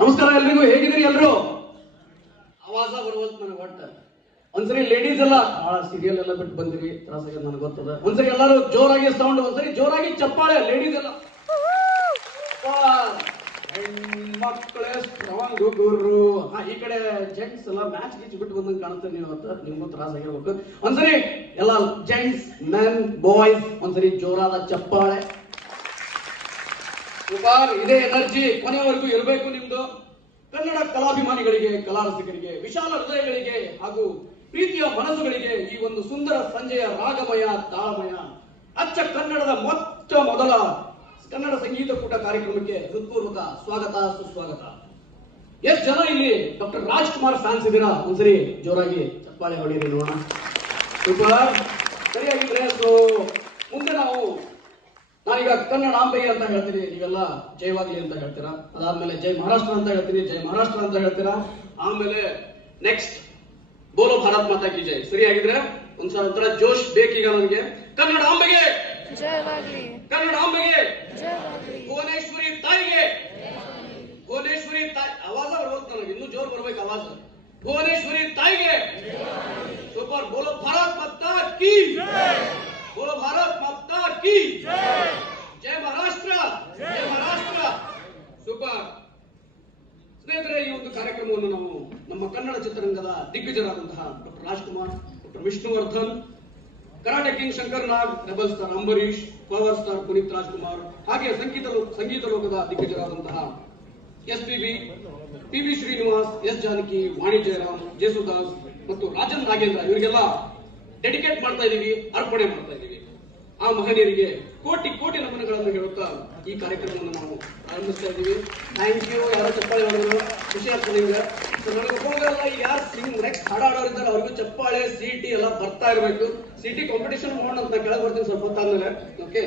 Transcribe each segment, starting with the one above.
ನಮಸ್ಕಾರ ಎಲ್ರಿಗೂ, ಹೇಗಿದ್ದೀರಿ ಎಲ್ರು? ಆವಾಜ ಬರುವಂತ ನನಗೆ ಒಟ್ಟ ಒಂದ್ಸರಿ ಲೇಡೀಸ್ ಎಲ್ಲ ಸೀರಿಯಲ್ ಎಲ್ಲ ಬಿಟ್ಟು ಬಂದಿರಿ, ತ್ರಾಸಾಗಿ ನನಗೆ ಗೊತ್ತದ. ಒಂದ್ಸರಿ ಎಲ್ಲರೂ ಜೋರಾಗಿ ಸೌಂಡ್, ಒಂದ್ಸರಿ ಜೋರಾಗಿ ಚಪ್ಪಾಳೆ. ಲೇಡೀಸ್ ಎಲ್ಲ ಹೆಣ್ಮಕ್ಳೇ ಸ್ಟ್ರಾಂಗ್ ಗುರು. ಈ ಕಡೆ ಜೆಂಟ್ಸ್ ಎಲ್ಲ ಮ್ಯಾಚ್ ಗೀಚ್ ಬಿಟ್ಟು ಬಂದಂಗೆ ಕಾಣುತ್ತೆ. ನೀವು ನಿಮ್ಗೂ ತ್ರಾಸಾಗಿರ್ಬೇಕು. ಒಂದ್ಸರಿ ಎಲ್ಲ ಜೆಂಟ್ಸ್, ಮೆನ್, ಬಾಯ್ಸ್ ಒಂದ್ಸರಿ ಜೋರಾದ ಚಪ್ಪಾಳೆ. ಇದೇ ಎನರ್ಜಿ ಕೊನೆಯವರೆಗೂ ಇರಬೇಕು ನಿಮ್ದು. ಕನ್ನಡ ಕಲಾಭಿಮಾನಿಗಳಿಗೆ, ಕಲಾರಸಿಕರಿಗೆ, ವಿಶಾಲ ಹೃದಯಗಳಿಗೆ ಹಾಗೂ ಪ್ರೀತಿಯ ಮನಸ್ಸುಗಳಿಗೆ ಈ ಒಂದು ಸುಂದರ ಸಂಜೆಯ ರಾಗಮಯ, ತಾಳಮಯ, ಅಚ್ಚ ಕನ್ನಡದ ಮೊದಲ ಕನ್ನಡ ಸಂಗೀತ ಕೂಟ ಕಾರ್ಯಕ್ರಮಕ್ಕೆ ಹೃತ್ಪೂರ್ವಕ ಸ್ವಾಗತ, ಸುಸ್ವಾಗತ. ಎಷ್ಟು ಜನ ಇಲ್ಲಿ ಡಾಕ್ಟರ್ ರಾಜ್ಕುಮಾರ್ ಫ್ಯಾನ್ಸ್ ಇದ್ದೀರಾ? ಒಂದ್ಸರಿ ಜೋರಾಗಿ ಚಪ್ಪಾಳೆ ಹೊಡೀರಿ ನೋಡೋಣ. ಸೂಪರ್, ಸರಿಯಾಗಿದ್ರೆ ಮುಂದೆ ನಾನೀಗ ಕನ್ನಡಾಂಬೆಗೆ ಅಂತ ಹೇಳ್ತೀನಿ, ನೀವೆಲ್ಲ ಜಯವಾಗ್ಲಿ ಅಂತ ಹೇಳ್ತೀರಾ. ಅದಾದ್ಮೇಲೆ ಜೈ ಮಹಾರಾಷ್ಟ್ರ ಅಂತ ಹೇಳ್ತೀನಿ, ಜೈ ಮಹಾರಾಷ್ಟ್ರ ಅಂತ ಹೇಳ್ತೀರಾ. ಆಮೇಲೆ ನೆಕ್ಸ್ಟ್ ಬೋಲೋ ಭಾರತ್ ಮಾತಾ ಕಿ ಜೈ. ಸರಿಯಾಗಿದ್ರೆ ಒಂದ್ಸಲ ಜೋಶ್ ಬೇಕೀಗ ನನಗೆ. ಕನ್ನಡಾಂಬೆಗೆ ಜಯವಾಗ್ಲಿ, ಕನ್ನಡಾಂಬೆಗೆ ಜಯವಾಗ್ಲಿ, ಭುವನೇಶ್ವರಿ ತಾಯಿಗೆ, ಭುವನೇಶ್ವರಿ ತಾಯಿ. ಆವಾಜ ಬರ್ಬೇಕು ನನಗೆ, ಇನ್ನೂ ಜೋರ್ ಬರ್ಬೇಕು ಆವಾಜ. ಭುವನೇಶ್ವರಿ ತಾಯಿಗೆ ಸೂಪರ್. ಬೋಲೋ ಭಾರತ್ ಮಾತಾ ಕಿ ಜೈ, ಬೋಲೋ ಭಾರತ್ ಮಾತಾ ಕಿ ಜೈ, ಜೈ ಮಹಾರಾಷ್ಟ್ರ, ಜೈ ಮಹಾರಾಷ್ಟ್ರ. ಸೂಪರ್ ಸ್ನೇಹಿತರೆ, ಈ ಒಂದು ಕಾರ್ಯಕ್ರಮವನ್ನು ನಾವು ನಮ್ಮ ಕನ್ನಡ ಚಿತ್ರರಂಗದ ದಿಗ್ಗಜರಾದಂತಹ doctor Rajkumar, doctor Vishnuvardhan, karate king Shankar Nag, rebel star Ambareesh, power star Puneeth Rajkumar, ಹಾಗೆ ಸಂಗೀತ ಲೋಕದ ದಿಗ್ಗಜರಾದಂತಹ ಎಸ್.ಪಿ.ಬಿ, ಪಿ.ವಿ. ಶ್ರೀನಿವಾಸ್, ಎಸ್. ಜಾನಕಿ, ವಾಣಿ ಜಯರಾಮ್, ಜೇಸುದಾಸ್ ಮತ್ತು ರಾಜನ್ ನಾಗೇಂದ್ರ, ಇವರಿಗೆಲ್ಲ ಡೆಡಿಕೇಟ್ ಮಾಡ್ತಾ ಇದೀವಿ, ಅರ್ಪಣೆ ಮಾಡ್ತಾ ಇದೀವಿ. ಆ ಮಹನೀಯರಿಗೆ ಕೋಟಿ ಕೋಟಿ ನಮನಗಳನ್ನು ಹೇಳುತ್ತಾ ಈ ಕಾರ್ಯಕ್ರಮವನ್ನು ನಾವು ಆರಂಭಿಸ್ತಾ ಇದ್ದೀವಿ. Thank you. ಯಾರೋ ಚಪ್ಪಾಳೆ ಮಾಡಿದ್ರು, ಖುಷಿ ಆಗ್ತದೆ ನಿಮ್ಗೆ. ನನಗೆ ಒಬ್ಬೊಬ್ಬರೆಲ್ಲ ಯಾರು ನೆಕ್ಸ್ಟ್ ಹಾಡಾಡೋರಿದ್ದಾರೆ ಅವ್ರಿಗೂ ಚಪ್ಪಾಳೆ, ಸಿಟಿ ಎಲ್ಲ ಬರ್ತಾ ಇರಬೇಕು. ಸಿಟಿ ಕಾಂಪಿಟೇಷನ್ ಮಾಡೋಣ ಅಂತ ಕೆಳಗೆ ಬರ್ತೀನಿ ಸ್ವಲ್ಪ ಹೊತ್ತಾದ್ಮೇಲೆ. ಓಕೆ,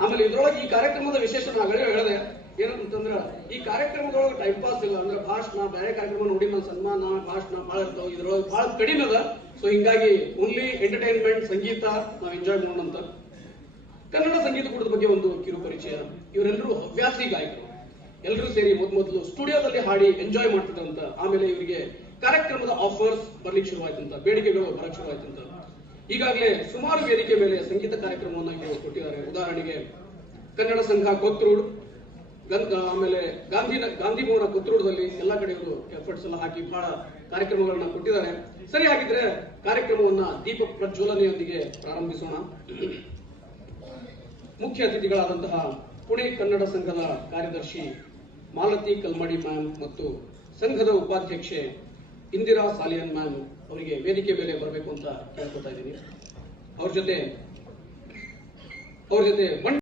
ಆಮೇಲೆ ಇದ್ರೊಳಗೆ ಈ ಕಾರ್ಯಕ್ರಮದ ವಿಶೇಷ ನಾಗಳೇ ಹೇಳಿದೆ ಏನಂತಂದ್ರೆ, ಈ ಕಾರ್ಯಕ್ರಮದೊಳಗೆ ಟೈಮ್ ಪಾಸ್ ಇಲ್ಲ. ಅಂದ್ರೆ ಭಾಷಣ, ಬೇರೆ ಕಾರ್ಯಕ್ರಮ ನೋಡಿ ನಾನು ಸನ್ಮಾನ, ಭಾಷಣ ಬಹಳ ಇರ್ತಾವ, ಇದ್ರೊಳಗೆ ಬಹಳ ಕಡಿಮೆ ಅದ. ಸೊ ಹಿಂಗಾಗಿ ಓನ್ಲಿ ಎಂಟರ್ಟೈನ್ಮೆಂಟ್, ಸಂಗೀತ ನಾವು ಎಂಜಾಯ್ ಮಾಡೋಣ ಅಂತ. ಕನ್ನಡ ಸಂಗೀತ ಕೂಟದ ಬಗ್ಗೆ ಒಂದು ಕಿರು ಪರಿಚಯ. ಇವರೆಲ್ಲರೂ ಹವ್ಯಾಸಿ ಗಾಯಕರು. ಎಲ್ಲರೂ ಸೇರಿ ಮೊದಲು ಸ್ಟುಡಿಯೋದಲ್ಲಿ ಹಾಡಿ ಎಂಜಾಯ್ ಮಾಡ್ತಿದ್ರಂತ. ಆಮೇಲೆ ಇವರಿಗೆ ಕಾರ್ಯಕ್ರಮದ ಆಫರ್ಸ್ ಬರ್ಲಿಕ್ಕೆ ಶುರುವಾಯ್ತಂತ, ಬೇಡಿಕೆಗಳು ಬರಕ್ಕೆ ಶುರುವಾಯ್ತಂತ. ಈಗಾಗಲೇ ಸುಮಾರು ವೇದಿಕೆ ಮೇಲೆ ಸಂಗೀತ ಕಾರ್ಯಕ್ರಮವನ್ನು ಇವರು ಕೊಟ್ಟಿದ್ದಾರೆ. ಉದಾಹರಣೆಗೆ ಕನ್ನಡ ಸಂಘ ಕೊತ್ತೂರು, ಆಮೇಲೆ ಗಾಂಧಿ ಭವನ ಕೊತ್ತೂರದಲ್ಲಿ ಎಲ್ಲ ಕಡೆ ಇವರು ಎಫರ್ಟ್ಸ್ ಎಲ್ಲ ಹಾಕಿ ಬಹಳ ಕಾರ್ಯಕ್ರಮಗಳನ್ನ ಕೊಟ್ಟಿದ್ದಾರೆ. ಸರಿ, ಹಾಗಿದ್ರೆ ಕಾರ್ಯಕ್ರಮವನ್ನ ದೀಪ ಪ್ರಜ್ವಲನೆಯೊಂದಿಗೆ ಪ್ರಾರಂಭಿಸೋಣ. ಮುಖ್ಯ ಅತಿಥಿಗಳಾದಂತಹ ಪುಣೆ ಕನ್ನಡ ಸಂಘದ ಕಾರ್ಯದರ್ಶಿ ಮಾಲತಿ ಕಲ್ಮಡಿ ಮ್ಯಾಮ್ ಮತ್ತು ಸಂಘದ ಉಪಾಧ್ಯಕ್ಷೆ ಇಂದಿರಾ ಸಾಲಿಯನ್ ಮ್ಯಾಮ್ ಅವರಿಗೆ ವೇದಿಕೆ ಮೇಲೆ ಬರಬೇಕು ಅಂತ ಕೇಳ್ಕೊತಾ ಇದ್ದೀನಿ. ಅವ್ರ ಜೊತೆ